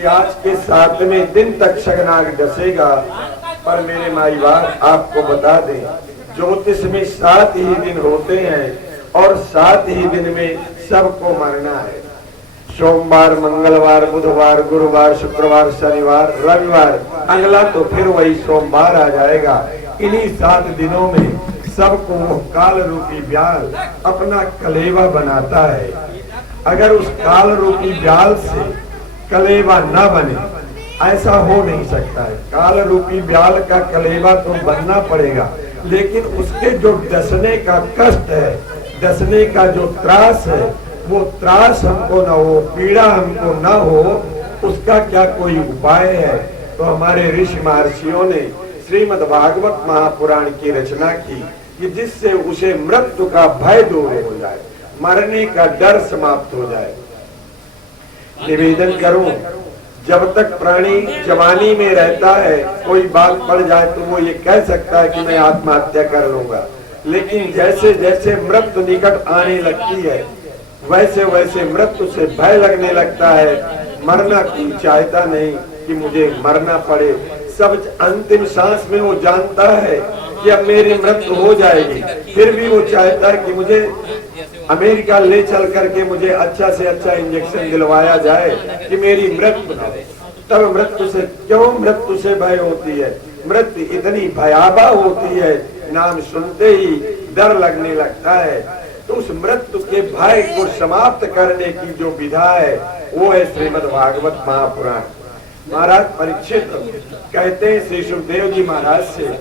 कि आज के 7वें दिन तक शगनाग डसेगा, पर मेरे माई बाप आपको बता दें, ज्योतिष में 7 ही दिन होते हैं और 7 ही दिन में सबको मरना है। सोमवार, मंगलवार, बुधवार, गुरुवार, शुक्रवार, शनिवार, रविवार, अगला तो फिर वही सोमवार आ जाएगा। इन्हीं 7 दिनों में सबको वो काल रूपी ब्याल अपना कलेवा बनाता है। अगर उस काल रूपी ब्याल से कलेवा न बने, ऐसा हो नहीं सकता है। काल रूपी ब्याल का कलेवा तो बनना पड़ेगा, लेकिन उसके जो डसने का कष्ट है, डसने का जो त्रास है, वो त्रास हमको न हो, पीड़ा हमको न हो, उसका क्या कोई उपाय है? तो हमारे ऋषि महर्षियों ने श्रीमद् भागवत महापुराण की रचना की कि जिससे उसे मृत्यु का भय दूर हो जाए, मरने का डर समाप्त हो जाए। निवेदन करूं, जब तक प्राणी जवानी में रहता है, कोई बात पड़ जाए तो वो ये कह सकता है कि मैं आत्महत्या कर लूंगा, लेकिन जैसे जैसे मृत्यु निकट आने लगती है, वैसे वैसे मृत्यु से भय लगने लगता है। मरना कोई चाहता नहीं कि मुझे मरना पड़े। सब अंतिम सांस में वो जानता है कि अब मेरी मृत्यु हो जाएगी, फिर भी वो चाहता है कि मुझे अमेरिका ले चल करके मुझे अच्छा से अच्छा इंजेक्शन दिलवाया जाए कि मेरी मृत्यु न हो। तब मृत्यु से क्यों मृत्यु से भय होती है? मृत्यु इतनी भयावह होती है, नाम सुनते ही डर लगने लगता है। तो उस मृत्यु के भय को समाप्त करने की जो विधा है, वो है श्रीमद् भागवत महापुराण। महाराज परीक्षित कहते हैं श्री सुखदेव जी महाराज से,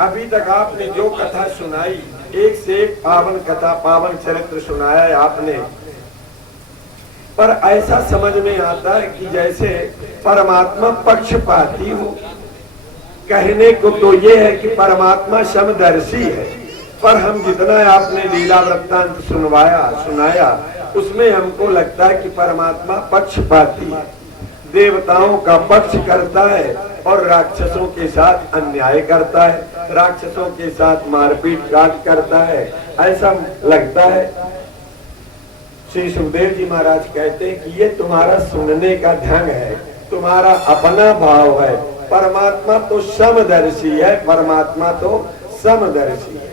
अभी तक आपने जो कथा सुनाई, एक से एक पावन कथा, पावन चरित्र सुनाया है आपने, पर ऐसा समझ में आता है कि जैसे परमात्मा पक्षपाती हो। कहने को तो ये है कि परमात्मा समदर्शी है, पर हम जितना आपने लीला वृत्तांत सुनाया, उसमें हमको लगता है कि परमात्मा पक्षपाती है, देवताओं का पक्ष करता है और राक्षसों के साथ अन्याय करता है, राक्षसों के साथ मारपीट काट करता है, ऐसा लगता है। श्री सुखदेव जी महाराज कहते हैं कि ये तुम्हारा सुनने का ढंग है, तुम्हारा अपना भाव है। परमात्मा तो समदर्शी है, परमात्मा तो समदर्शी है।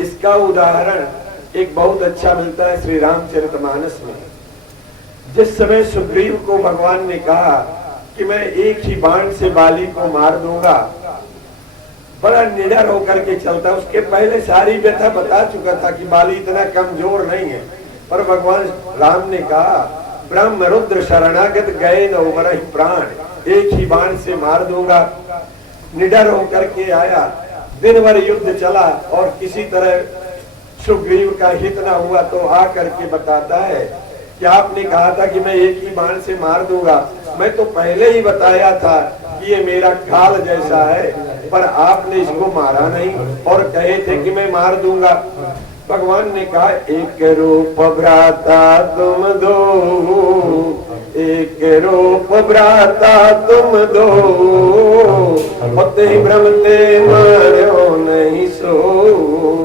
इसका उदाहरण एक बहुत अच्छा मिलता है श्री रामचरितमानस में। जिस समय सुग्रीव को भगवान ने कहा कि मैं एक ही बाण से बाली को मार दूंगा, बड़ा निडर होकर के चलता। उसके पहले सारी व्यथा बता चुका था कि बाली इतना कमजोर नहीं है, पर भगवान राम ने कहा ब्रह्म रुद्र शरणागत गए न उमरहि प्राण, एक ही बाण से मार दूंगा। निडर होकर के आया, दिन भर युद्ध चला और किसी तरह सुग्रीव का हित न हुआ, तो आकर के बताता है कि आपने कहा था कि मैं एक ही बाण से मार दूंगा, मैं तो पहले ही बताया था कि ये मेरा काल जैसा है, पर आपने इसको मारा नहीं और कहे थे कि मैं मार दूंगा। भगवान ने कहा एक रूप भ्राता तुम दो, एक रूप भ्राता तुम दो, होते ही भ्रमते मारो नहीं सो।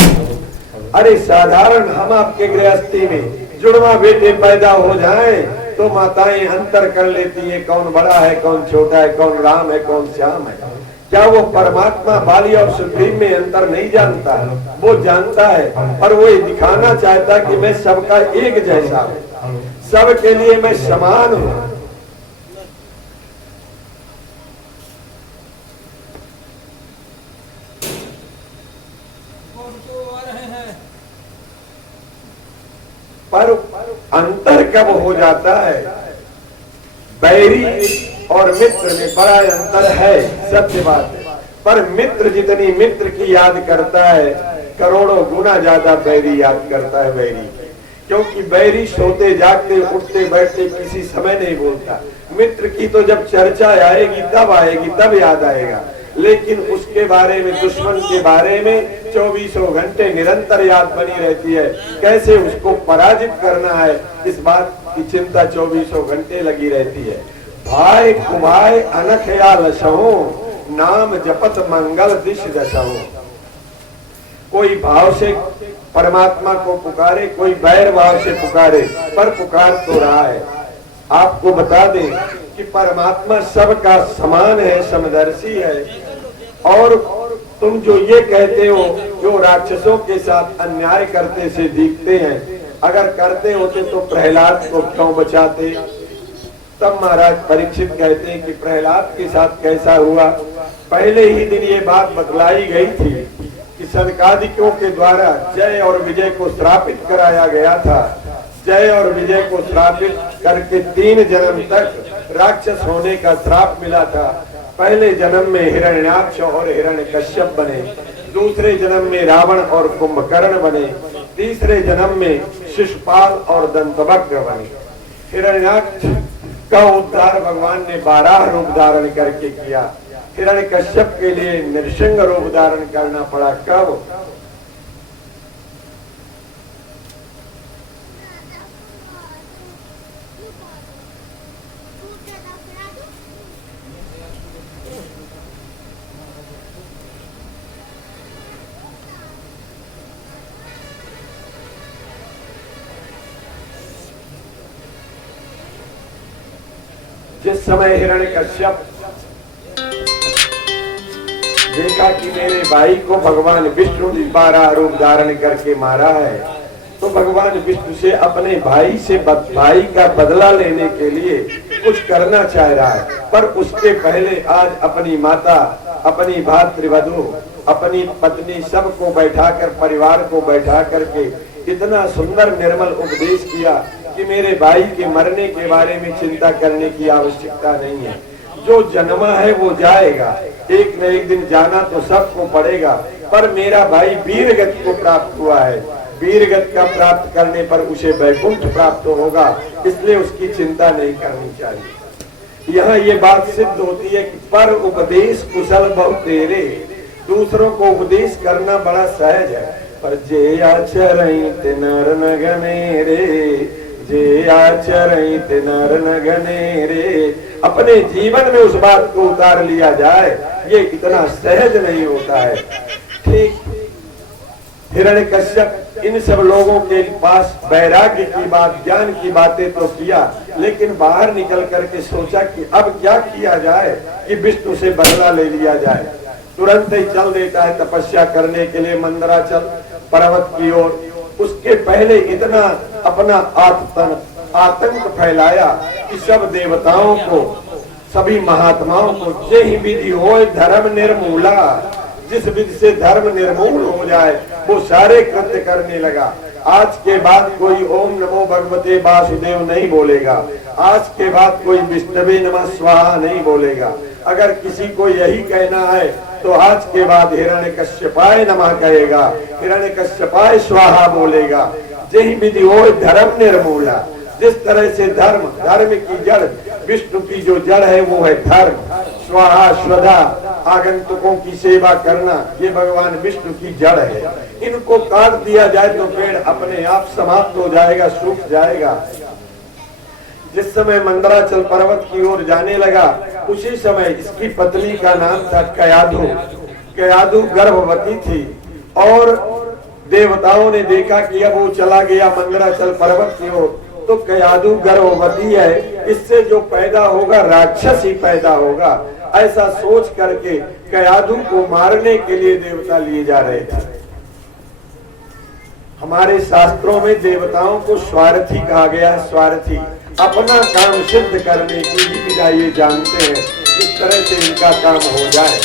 अरे साधारण हम आपके गृहस्थी में जुड़वा बेटे पैदा हो जाएं तो माताएं अंतर कर लेती है, कौन बड़ा है कौन छोटा है, कौन राम है कौन श्याम है। क्या वो परमात्मा बाली और सुग्रीव में अंतर नहीं जानता है? वो जानता है, और वो ये दिखाना चाहता कि मैं सबका एक जैसा हूँ, सबके लिए मैं समान हूँ। पर अंतर कब हो जाता है? बैरी और मित्र में बड़ा अंतर है, सत्य बात है। पर मित्र जितनी मित्र की याद करता है, करोड़ों गुना ज्यादा बैरी याद करता है बैरी, क्योंकि बैरी सोते जागते उठते बैठते किसी समय नहीं बोलता। मित्र की तो जब चर्चा आएगी तब याद आएगा, लेकिन उसके बारे में, दुश्मन के बारे में 24 घंटे निरंतर याद बनी रहती है। कैसे उसको पराजित करना है, इस बात की चिंता 24 घंटे लगी रहती है। भाई कुभाई अनख या लसहु, नाम जपत मंगल दिश दशहु। कोई भाव से परमात्मा को पुकारे, कोई बैर भाव से पुकारे, पर पुकार तो रहा है। आपको बता दें कि परमात्मा सबका समान है, समदर्शी है। और तुम जो ये कहते हो जो राक्षसों के साथ अन्याय करते से दिखते हैं, अगर करते होते तो प्रहलाद को क्यों बचाते? तब महाराज परीक्षित कहते हैं कि प्रहलाद के साथ कैसा हुआ। पहले ही दिन ये बात बतलाई गई थी कि सनकादिकों के द्वारा जय और विजय को श्रापित कराया गया था। जय और विजय को श्रापित करके 3 जन्म तक राक्षस होने का श्राप मिला था। पहले जन्म में हिरण्याक्ष और हिरण्यकश्यप बने, दूसरे जन्म में रावण और कुंभकर्ण बने, तीसरे जन्म में शिशुपाल और दंतवक्र बने। हिरण्याक्ष का उद्धार भगवान ने 12 रूप धारण करके किया। हिरण्यकश्यप के लिए नृसिंह रूप धारण करना पड़ा। कब? जिस समय हिरण्यकश्यप देखा कि मेरे भाई को भगवान विष्णु ने 12 रूप धारण करके मारा है, तो भगवान विष्णु से अपने भाई का बदला लेने के लिए कुछ करना चाह रहा है। पर उसके पहले आज अपनी माता, अपनी भातृवधू, अपनी पत्नी सबको बैठाकर, परिवार को बैठा करके इतना सुंदर निर्मल उपदेश किया कि मेरे भाई के मरने के बारे में चिंता करने की आवश्यकता नहीं है। जो जन्मा है वो जाएगा, एक न एक दिन जाना तो सबको पड़ेगा। पर मेरा भाई वीरगति को प्राप्त हुआ है, वीरगति का प्राप्त करने पर उसे वैकुंठ प्राप्त होगा, इसलिए उसकी चिंता नहीं करनी चाहिए। यहाँ ये बात सिद्ध होती है कि पर उपदेश कुशल बहु तेरे, दूसरों को उपदेश करना बड़ा सहज है। पर जे आचरित नर न गने रे, जे आचरित नर न गने रे, अपने जीवन में उस बात को उतार लिया जाए, ये इतना सहज नहीं होता है। ठीक हिरण्यकश्यप इन सब लोगों के पास वैराग्य की बात, ज्ञान की बातें तो किया, लेकिन बाहर निकल करके सोचा कि अब क्या किया जाए कि विष्णु से बदला ले लिया जाए। तुरंत ही चल देता है तपस्या करने के लिए मंदराचल पर्वत की ओर। उसके पहले इतना अपना आतंक फैलाया कि सब देवताओं को, सभी महात्माओं को जय विधि हो धर्म निर्मूला, जिस विधि से धर्म निर्मूल हो जाए वो सारे कृत्य करने लगा। आज के बाद कोई ओम नमो भगवते वासुदेव नहीं बोलेगा, आज के बाद कोई विष्णवे नमः स्वाहा नहीं बोलेगा। अगर किसी को यही कहना है तो आज के बाद हिरण्यकश्यपाय नमः कहेगा, हिरण्यकश्यपाय स्वाहा बोलेगा। जय विधि हो धर्म निर्मूला, जिस तरह से धर्म की जड़, विष्णु की जो जड़ है वो है धर्म। स्वाहा स्वधा, आगंतुकों की सेवा करना, ये भगवान विष्णु की जड़ है। इनको काट दिया जाए तो पेड़ अपने आप समाप्त हो जाएगा, सूख जाएगा। जिस समय मंदराचल पर्वत की ओर जाने लगा, उसी समय इसकी पत्नी का नाम था कयाधु। कयाधु गर्भवती थी और देवताओं ने देखा कि अब वो चला गया मंदराचल पर्वत की ओर, तो कयाधु गर्भवती है, इससे जो पैदा होगा राक्षस ही पैदा होगा। ऐसा सोच करके कयाधु को मारने के लिए देवता लिए जा रहे थे। हमारे शास्त्रों में देवताओं को स्वार्थी कहा गया है। स्वार्थी अपना काम सिद्ध करने की ही विधा ये जानते हैं, इस तरह से इनका काम हो जाए।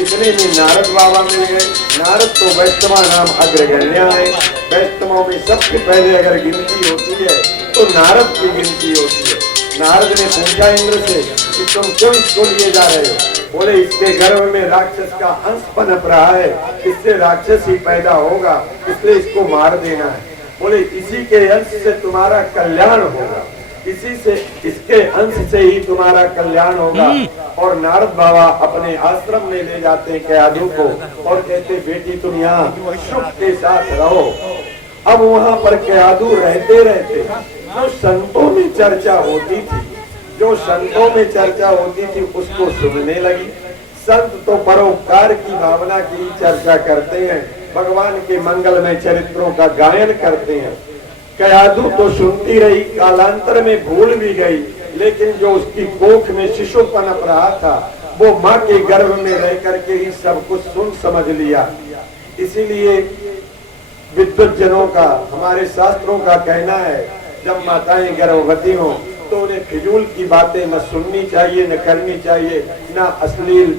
इतने में नारद बाबा मिल गए। नारद तो वैष्णवा नाम अग्रगण्य है, वैष्णवों में सबसे पहले अगर गिनती होती है तो नारद की गिनती होती है। नारद ने पूछा इंद्र से कि तुम क्यों इसको लिए जा रहे हो? बोले इसके गर्भ में राक्षस का अंश पनप रहा है, इससे राक्षस ही पैदा होगा, इसलिए इसको मार देना है। बोले इसी के अंश से तुम्हारा कल्याण होगा, इसी से, इसके अंश से ही तुम्हारा कल्याण होगा। और नारद बाबा अपने आश्रम में ले जाते हैं कयाधु को और कहते बेटी तुम यहाँ सुख के साथ रहो। अब वहाँ पर कयाधु रहते रहते जो संतों में चर्चा होती थी, जो संतों में चर्चा होती थी उसको सुनने लगी। संत तो परोपकार की भावना की चर्चा करते हैं, भगवान के मंगलमय चरित्रों का गायन करते हैं। कयादू तो सुनती रही, कालांतर में भूल भी गई, लेकिन जो उसकी कोख में शिशु पनप रहा था वो माँ के गर्भ में रह करके ही सब कुछ सुन समझ लिया। इसीलिए विद्वत जनों का, हमारे शास्त्रों का कहना है, जब माताएं गर्भवती हों तो उन्हें फिजूल की बातें न सुननी चाहिए, न करनी चाहिए, न अश्लील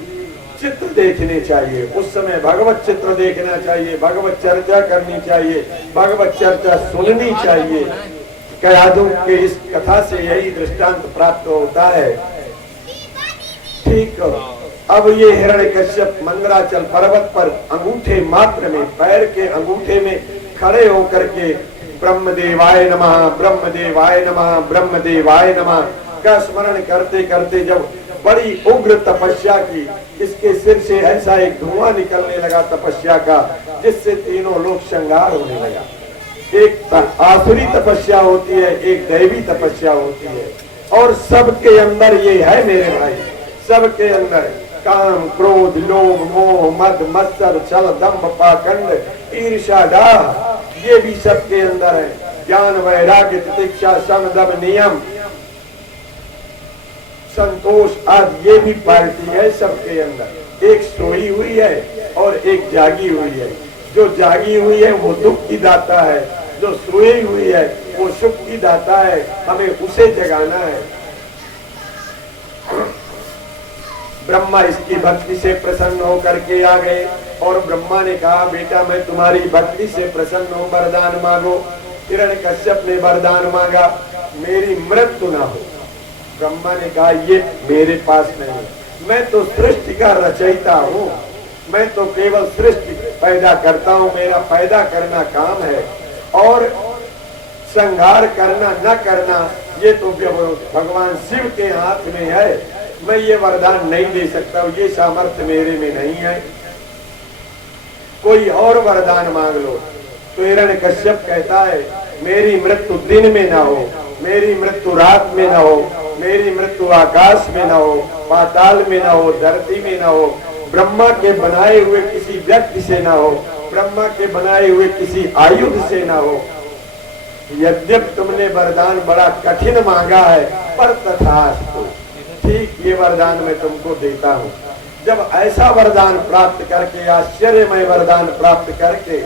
चित्र देखने चाहिए। उस समय भगवत चित्र देखना चाहिए, भगवत चर्चा करनी चाहिए, भगवत चर्चा सुननी चाहिए। कयादू के इस कथा से यही दृष्टांत प्राप्त होता है। ठीक, अब ये हिरण्यकश्यप मंदराचल पर्वत पर अंगूठे मात्र में, पैर के अंगूठे में खड़े होकर के ब्रह्मदेवाय नमः, ब्रह्मदेवाय नमः, ब्रह्मदेवाय नमः का स्मरण करते करते जब बड़ी उग्र तपस्या की, इसके सिर से ऐसा एक धुआं निकलने लगा तपस्या का, जिससे तीनों लोग श्रृंगार होने लगा। एक आसुरी तपस्या होती है, एक दैवी तपस्या होती है, और सबके अंदर ये है मेरे भाई, सबके अंदर काम, क्रोध, लोभ, मोह, मद, मत्सर, छल, दंभ, पाखंड, ईर्ष्या, डाह, ये भी सबके अंदर है। ज्ञान, वैराग्य, तितिक्षा, सम, दम, नियम, संतोष आदि ये भी पार्टी है सबके अंदर। एक सोई हुई है और एक जागी हुई है। जो जागी हुई है वो दुख की दाता है, जो सोई हुई है वो सुख की दाता है। हमें उसे जगाना है। ब्रह्मा इसकी भक्ति से प्रसन्न होकर के आ गए और ब्रह्मा ने कहा, बेटा मैं तुम्हारी भक्ति से प्रसन्न हूँ, वरदान मांगो। हिरण्यकश्यप ने वरदान मांगा, मेरी मृत्यु ना हो। ब्रह्मा ने कहा, ये मेरे पास नहीं, मैं तो सृष्टि का रचयिता हूँ, मैं तो केवल सृष्टि पैदा करता हूँ, मेरा पैदा करना काम है, और संहार करना न करना ये तो भगवान शिव के हाथ में है। मैं ये वरदान नहीं दे सकता, ये सामर्थ्य मेरे में नहीं है, कोई और वरदान मांग लो। तो हिरण्यकश्यप कहता है, मेरी मृत्यु दिन में ना हो, मेरी मृत्यु रात में ना हो, मेरी मृत्यु आकाश में ना हो, पाताल में ना हो, धरती में ना हो, ब्रह्मा के बनाए हुए किसी व्यक्ति से ना हो, ब्रह्मा के बनाए हुए किसी आयुध से ना हो। यद्यपि तुमने वरदान बड़ा कठिन मांगा है, पर तथास्तु, ठीक ये वरदान मैं तुमको देता हूँ। जब ऐसा वरदान प्राप्त करके, आश्चर्यमय वरदान प्राप्त करके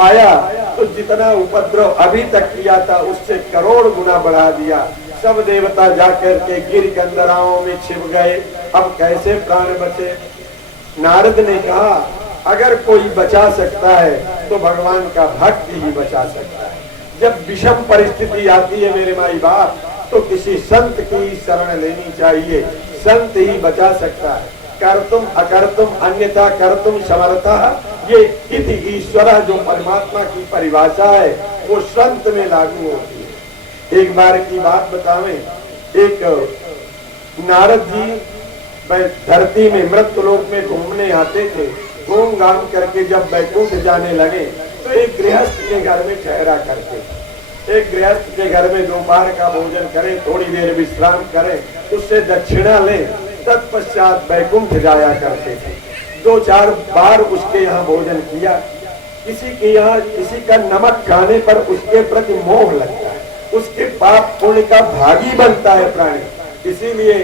आया, तो जितना उपद्रव अभी तक किया था उससे करोड़ गुना बढ़ा दिया। सब देवता जाकर के गिर गंधराओं में छिप गए। अब कैसे प्राण बचे? नारद ने कहा, अगर कोई बचा सकता है तो भगवान का भक्त ही बचा सकता है। जब विषम परिस्थिति आती है मेरे माई बाप, तो किसी संत की शरण लेनी चाहिए, संत ही बचा सकता है। कर्तुम अकर्तुम अन्यथा कर्तुम समर्था, ये इति ईश्वर जो परमात्मा की परिभाषा है वो संत में लागू होती है। एक बार की बात बतावें, एक नारद जी धरती में मृत्युलोक में घूमने आते थे। घूम घाम करके जब बैकुंठ जाने लगे तो एक गृहस्थ के घर में ठहरा करते थे। एक गृहस्थ के घर में दोपहर का भोजन करें, थोड़ी देर विश्राम करें, उससे दक्षिणा लें, तत्पश्चात बैकुंठ जाया करते थे। 2-4 बार उसके यहाँ भोजन किया। किसी के यहाँ किसी का नमक खाने पर उसके प्रति मोह लगता है, उसके पाप पुण्य का भागी बनता है प्राणी। इसीलिए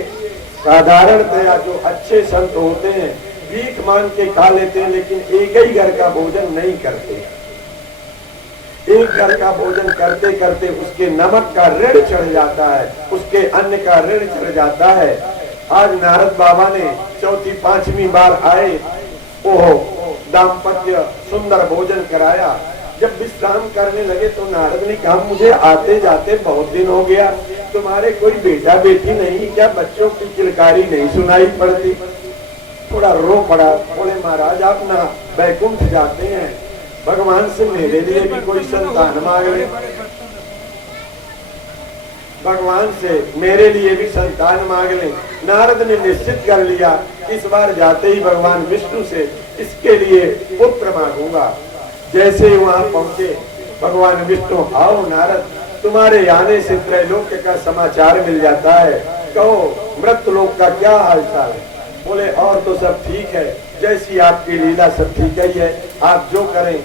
साधारणतया जो अच्छे संत होते हैं भीख मांग के खा लेते हैं, लेकिन एक ही घर का भोजन नहीं करते। एक घर का भोजन करते करते उसके नमक का ऋण चढ़ जाता है, उसके अन्न का ऋण चढ़ जाता है। आज नारद बाबा ने 4-5वीं बार आए, ओहो दाम्पत्य सुंदर भोजन कराया। जब विश्राम करने लगे तो नारद ने कहा, मुझे आते जाते बहुत दिन हो गया, तुम्हारे कोई बेटा बेटी नहीं क्या? बच्चों की किलकारी नहीं सुनाई पड़ती? थोड़ा रो पड़ा। बोले महाराज आप ना बैकुंठ जाते हैं, भगवान से मेरे लिए भी कोई संतान मांग ले, भगवान से मेरे लिए भी संतान मांग ले। नारद ने निश्चित कर लिया, इस बार जाते ही भगवान विष्णु से इसके लिए पुत्र मांगूंगा। जैसे ही वहां पहुंचे भगवान विष्णु, आओ नारद, तुम्हारे आने से त्रैलोक्य का समाचार मिल जाता है, कहो मृत्युलोक का क्या हालचाल है? बोले और तो सब ठीक है, जैसी आपकी लीला सब ठीक ही है, आप जो करें,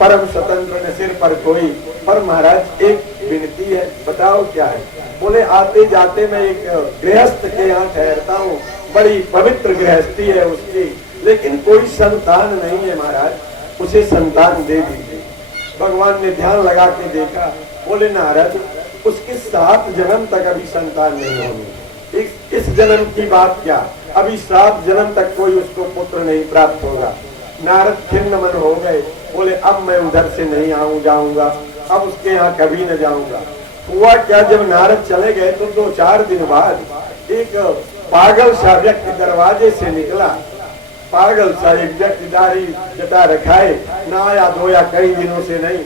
परम स्वतंत्र न सिर पर कोई। पर महाराज एक विनती है, बताओ क्या है? बोले आते जाते मैं एक गृहस्थ के यहाँ ठहरता हूँ, बड़ी पवित्र गृहस्थी है उसकी, लेकिन कोई संतान नहीं है महाराज, उसे संतान दे दीजिए। भगवान ने ध्यान लगा के देखा, बोले नारद उसके 7 जन्म तक अभी संतान नहीं होगी। इस जन्म की बात क्या, अभी 7 जन्म तक कोई उसको पुत्र नहीं प्राप्त होगा। नारद खिन्न मन हो गए, बोले अब मैं उधर से नहीं जाऊंगा, अब उसके यहाँ कभी न जाऊंगा। हुआ क्या, जब नारद चले गए तो 2-4 दिन बाद एक पागल सा व्यक्ति दरवाजे से निकला। पागल सा एक व्यक्ति, दाढ़ी जटा रखाए, नहाया धोया कई दिनों से नहीं,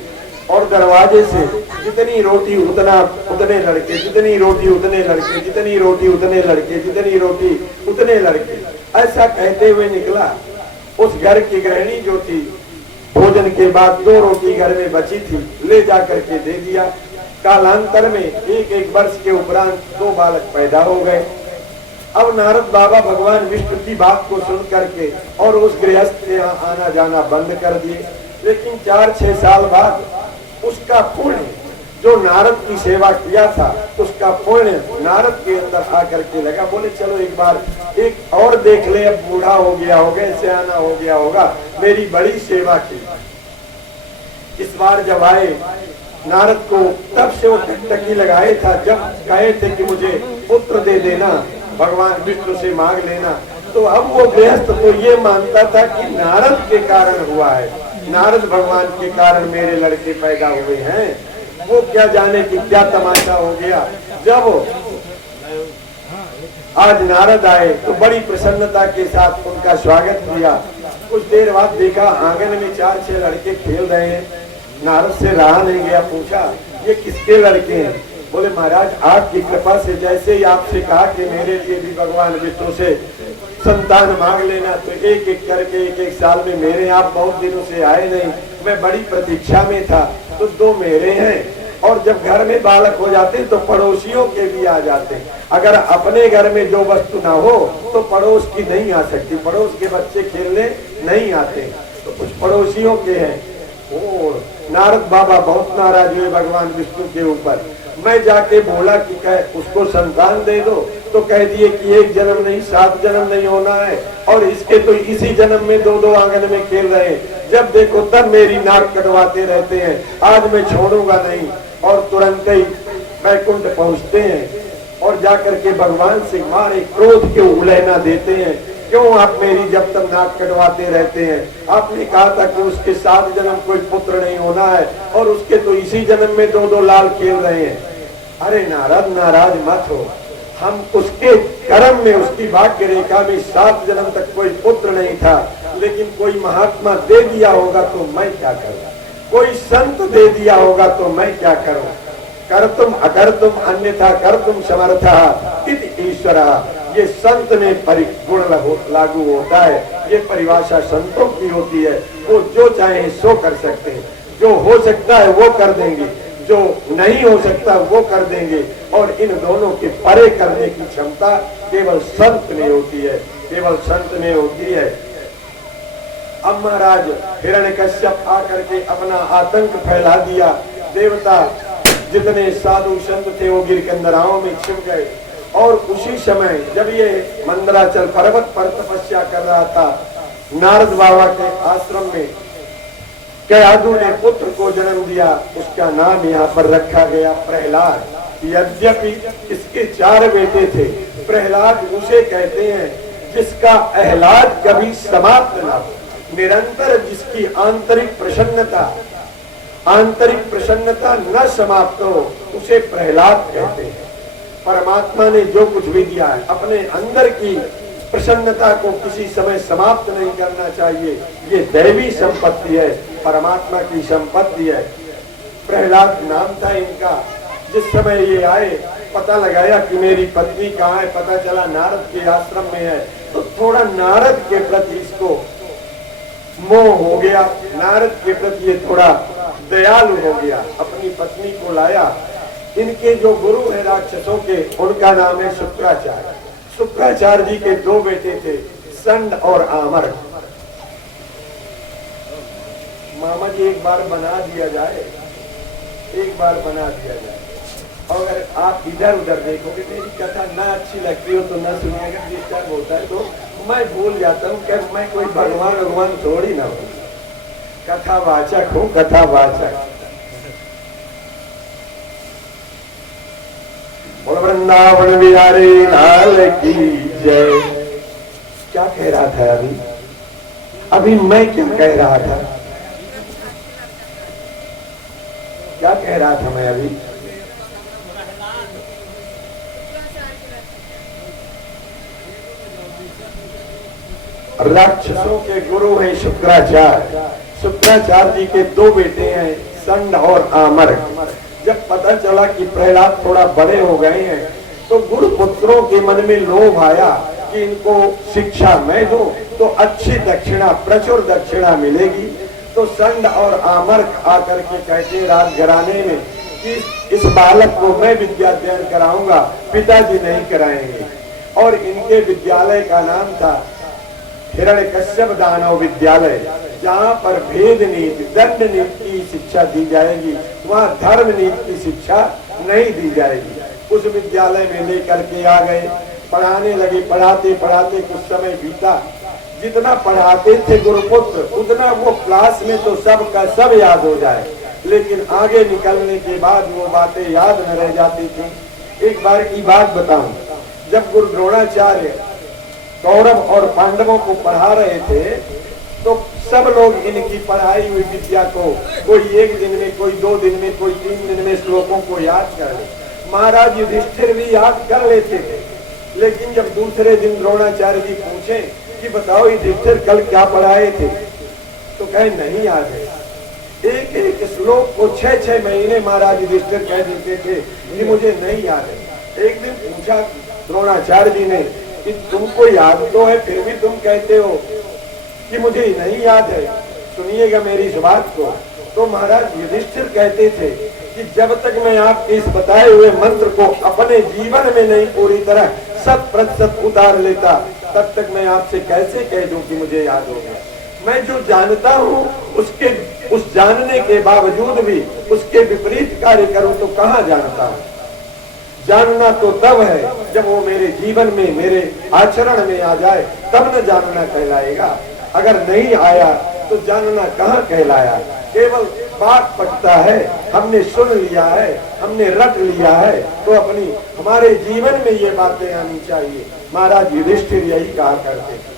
और दरवाजे से जितनी रोटी उतने लड़के, जितनी रोटी उतने लड़के, जितनी रोटी उतने लड़के, जितनी रोटी उतने लड़के, ऐसा कहते हुए निकला। उस घर की गृहिणी जो थी, भोजन के बाद 2 रोटी घर में बची थी, ले जा करके दे दिया। कालांतर में 1-1 वर्ष के उपरांत 2 बालक पैदा हो गए। अब नारद बाबा भगवान विष्णु की बात को सुन करके और उस गृहस्थ के यहाँ आना जाना बंद कर दिए। लेकिन 4-6 साल बाद उसका पुण्य, जो नारद की सेवा किया था, उसका पुण्य नारद के अंदर आकर के लगा। बोले चलो एक बार एक और देख ले, अब बूढ़ा हो गया होगा, सियाना हो गया होगा, मेरी बड़ी सेवा की। इस बार जब आए नारद को, तब से वो टकटकी लगाए था, जब कहे थे कि मुझे पुत्र दे देना, भगवान विष्णु से मांग लेना, तो अब वो गृहस्थ तो ये मानता था कि नारद के कारण हुआ है, नारद भगवान के कारण मेरे लड़के पैदा हुए हैं। वो क्या जाने कि क्या तमाशा हो गया। जब आज नारद आए तो बड़ी प्रसन्नता के साथ उनका स्वागत किया। कुछ देर बाद देखा आंगन में 4-6 लड़के खेल रहे हैं। नारद से रहा नहीं गया, पूछा ये किसके लड़के हैं? बोले महाराज आपकी कृपा से, जैसे ही आपसे कहा कि मेरे लिए भी भगवान विष्णु से संतान मांग लेना, तो एक-एक करके 1-1 साल में मेरे, आप बहुत दिनों से आए नहीं, मैं बड़ी प्रतीक्षा में था, तो 2 मेरे हैं। और जब घर में बालक हो जाते तो पड़ोसियों के भी आ जाते। अगर अपने घर में जो वस्तु ना हो तो पड़ोस की नहीं आ सकती, पड़ोस के बच्चे खेलने नहीं आते, तो कुछ पड़ोसियों के हैं। और नारद बाबा बहुत नाराज हुए भगवान विष्णु के ऊपर। मैं जाके बोला कि उसको संतान दे दो, तो कह दिए कि 1 जन्म नहीं 7 जन्म नहीं होना है, और इसके तो इसी जन्म में 2-2 आंगन में खेल रहे हैं, जब देखो तब मेरी नाक कटवाते रहते हैं, आज मैं छोड़ूंगा नहीं। और तुरंत ही वैकुंठ पहुंचते हैं और जाकर के भगवान से मारे क्रोध के उलहना देते हैं, क्यों आप मेरी जब तक नाक कटवाते रहते हैं? आपने कहा था कि उसके 7 जन्म कोई पुत्र नहीं होना है, और उसके तो इसी जन्म में 2-2 लाल खेल रहे हैं। अरे नारद नाराज मत हो, हम उसके कर्म में, उसकी भाग्य रेखा में 7 जन्म तक कोई पुत्र नहीं था, लेकिन कोई महात्मा दे दिया होगा तो मैं क्या करूं, कोई संत दे दिया होगा तो मैं क्या करूं। कर तुम अकर तुम अन्यथा कर तुम समर्था इति ईश्वर। ये संत में परिगुण लागू होता है, ये परिभाषा संतों की होती है। वो जो चाहे सो कर सकते हैं, जो हो सकता है वो कर देंगे, जो नहीं हो सकता वो कर देंगे, और इन दोनों के परे करने की क्षमता केवल संत में होती है, केवल संत में होती है। अब महाराज हिरण्यकश्यप आकर के अपना आतंक फैला दिया। देवता जितने साधु संत थे वो गिरकंदराओं में छिप गए। और उसी समय जब ये मंदराचल पर्वत पर तपस्या कर रहा था, नारद बाबा के आश्रम में कयाधु ने पुत्र को जन्म दिया। उसका नाम यहाँ पर रखा गया प्रहलाद। यद्यपि इसके 4 बेटे थे। प्रहलाद उसे कहते हैं जिसका आह्लाद कभी समाप्त न हो, निरंतर जिसकी आंतरिक प्रसन्नता न समाप्त हो, उसे प्रहलाद कहते हैं। परमात्मा ने जो कुछ भी दिया है, अपने अंदर की प्रसन्नता को किसी समय समाप्त नहीं करना चाहिए। ये दैवी संपत्ति है, परमात्मा की संपत्ति है। प्रहलाद नाम था इनका। जिस समय ये आए, पता लगाया कि मेरी पत्नी कहाँ है, पता चला नारद के आश्रम में है, तो थोड़ा नारद के प्रति इसको मोह हो गया, नारद के प्रति ये थोड़ा दयालु हो गया। अपनी पत्नी को लाया। इनके जो गुरु हैं राक्षसों के, उनका नाम है शुक्राचार्य। शुक्राचार्य जी के 2 बेटे थे, संड और आमर। मामा जी एक बार बना दिया जाए, एक बार बना दिया जाए, और अगर आप इधर उधर देखोगे, मेरी कथा ना अच्छी लगती हो तो ना सुनिएगा, डिस्टर्ब होता है तो मैं भूल जाता हूँ कि मैं कोई भगवान थोड़ी ना हूँ, कथावाचक हूँ, कथावाचक। और वृंदावन बिहारी लाल की जय। क्या कह रहा था अभी मैं क्या कह रहा था, क्या कह रहा था मैं अभी? राक्षसों के गुरु हैं शुक्राचार्य। शुक्राचार्य जी के दो बेटे हैं, संड और आमर्क। जब पता चला कि प्रहलाद थोड़ा बड़े हो गए हैं तो गुरु पुत्रों के मन में लोभ आया कि इनको शिक्षा मैं दूं तो अच्छी दक्षिणा, प्रचुर दक्षिणा मिलेगी। तो संड और आमर्क आकर के कहते राजघराने में कि इस बालक को मैं विद्याध्ययन कराऊंगा, पिताजी नहीं कराएंगे। और इनके विद्यालय का नाम था हिरण्यकश्यप दानव विद्यालय, जहाँ पर भेद नीति, दंड नीति की शिक्षा दी जाएगी, वहाँ धर्म नीति की शिक्षा नहीं दी जाएगी। उस विद्यालय में लेकर के आ गए, पढ़ाने लगे। पढ़ाते पढ़ाते कुछ समय बीता। जितना पढ़ाते थे गुरुपुत्र उतना वो क्लास में तो सब का सब याद हो जाए, लेकिन आगे निकलने के बाद वो बातें याद न रह जाती थी। एक बार की बात बताऊं, जब गुरु द्रोणाचार्य कौरव और पांडवों को पढ़ा रहे थे तो सब लोग इनकी पढ़ाई हुई विद्या को कोई एक दिन में, कोई 2 दिन में, कोई 3 दिन में श्लोकों को याद कर ले। महाराज युधिष्ठिर भी याद कर लेते थे, लेकिन जब दूसरे दिन द्रोणाचार्य जी पूछे कि बताओ युधिष्ठिर कल क्या पढ़ाए थे, तो कहे नहीं याद है। एक एक श्लोक को 6-6 महीने महाराज युधिष्ठिर कह देते थे कि मुझे नहीं याद है। एक दिन पूछा द्रोणाचार्य जी ने कि तुमको याद तो है फिर भी तुम कहते हो कि मुझे नहीं याद है, सुनिएगा मेरी इस बात को। तो महाराज युधिष्ठिर कहते थे कि जब तक मैं आपके इस बताए हुए मंत्र को अपने जीवन में नहीं पूरी तरह 100% उतार लेता, तब तक मैं आपसे कैसे कह दूं कि मुझे याद हो गया। मैं जो जानता हूँ उस जानने के बावजूद भी उसके विपरीत कार्य करूं तो कहाँ जानता हूँ। जानना तो तब है जब वो मेरे जीवन में, मेरे आचरण में आ जाए, तब न जानना कहलाएगा। अगर नहीं आया तो जानना कहाँ कहलाया। केवल बात पटता है, हमने सुन लिया है, हमने रट लिया है, तो अपनी हमारे जीवन में ये बातें आनी चाहिए। महाराज युधिष्ठिर यही कहा करते थे।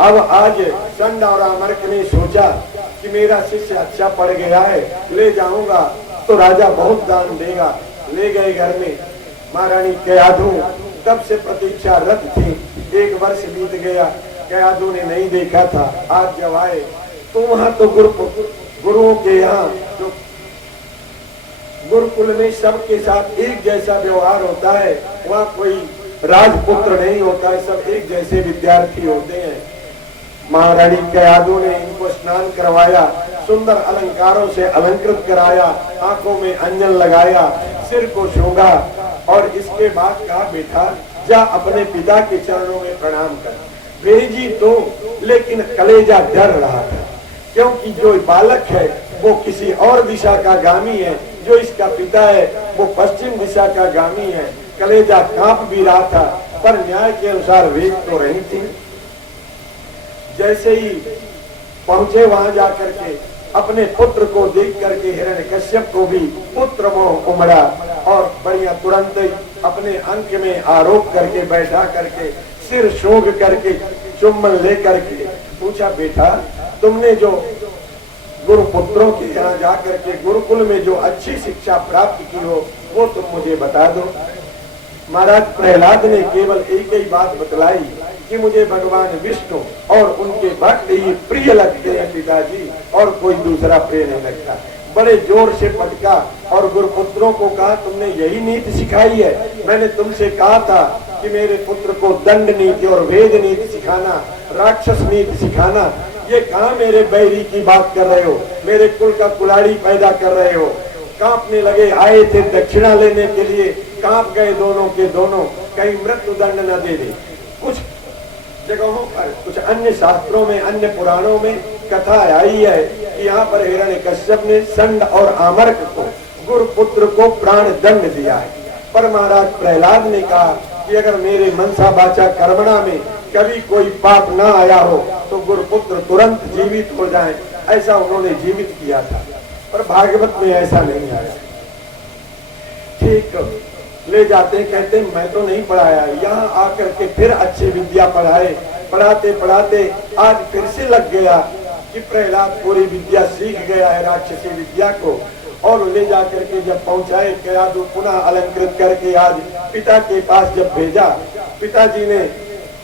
अब आज संड और आमर्क ने सोचा कि मेरा शिष्य अच्छा पढ़ गया है, ले जाऊंगा तो राजा बहुत दान देगा। ले गए घर में। महारानी कयाधु तब से प्रतीक्षारत थी। 1 वर्ष बीत गया, कयाधु ने नहीं देखा था। आज जब आए तो वहां तो गुरुओं के यहाँ जो गुरुकुल में सबके साथ एक जैसा व्यवहार होता है, वहाँ कोई राजपुत्र नहीं होता है, सब एक जैसे विद्यार्थी होते हैं। महारानी कयाधु ने इनको स्नान करवाया, सुंदर अलंकारों से अलंकृत कराया, आंखों में अंजन लगाया, सिर को छूंगा और इसके बाद कहा बेटा जा अपने पिता के चरणों में प्रणाम कर। भेजी तो लेकिन कलेजा डर रहा था, क्योंकि जो बालक है वो किसी और दिशा का गामी है, जो इसका पिता है वो पश्चिम दिशा का गामी है। कलेजा कांप भी रहा था, पर न्याय के अनुसार वेग तो रही थी। जैसे ही पहुंचे वहां जाकर के अपने पुत्र को देख करके हिरण्यकश्यप को भी पुत्र मोह उमड़ा और बढ़िया तुरंत अपने अंक में आरोप करके बैठा करके सिर शोग करके चुम्बन ले करके पूछा बेटा तुमने जो गुरुपुत्रों के यहाँ जाकर के गुरुकुल में जो अच्छी शिक्षा प्राप्त की हो वो तुम मुझे बता दो। महाराज प्रहलाद ने केवल एक ही बात बतलाई कि मुझे भगवान विष्णु और उनके भक्त ही प्रिय लगते हैं पिताजी, और कोई दूसरा प्रिय नहीं लगता। बड़े जोर से पटका और गुरुपुत्रों को कहा तुमने यही नीति सिखाई है। मैंने तुमसे कहा था कि मेरे पुत्र को दंड नीति और वेद नीति सिखाना, राक्षस नीति सिखाना। ये कहाँ मेरे बैरी की बात कर रहे हो, मेरे कुल का कुलाड़ी पैदा कर रहे हो। कांपने लगे, आए थे दक्षिणा लेने के लिए, कांप गए दोनों के दोनों, कहीं मृत्यु दंड न दे दे। कुछ जगहों पर, कुछ अन्य शास्त्रों में, अन्य पुराणों में कथा आई है कि यहाँ पर हिरण्यकश्यप ने संड और आमर्क को, गुरुपुत्र को प्राण दंड दिया है। पर महाराज प्रहलाद ने कहा कि अगर मेरे मनसा वाचा कर्मणा में कभी कोई पाप ना आया हो तो गुरुपुत्र तुरंत जीवित हो जाए, ऐसा उन्होंने जीवित किया था। पर भागवत में ऐसा नहीं आया। ठीक ले जाते, कहते मैं तो नहीं पढ़ाया, यहाँ आकर के फिर अच्छी विद्या पढ़ाए, पढ़ाते पढ़ाते आज फिर से लग गया कि प्रहलाद पूरी विद्या सीख गया है, राक्षसी विद्या को। और ले जाकर के जब पहुंचाए कयादू पुनः अलंकृत करके आज पिता के पास जब भेजा, पिताजी ने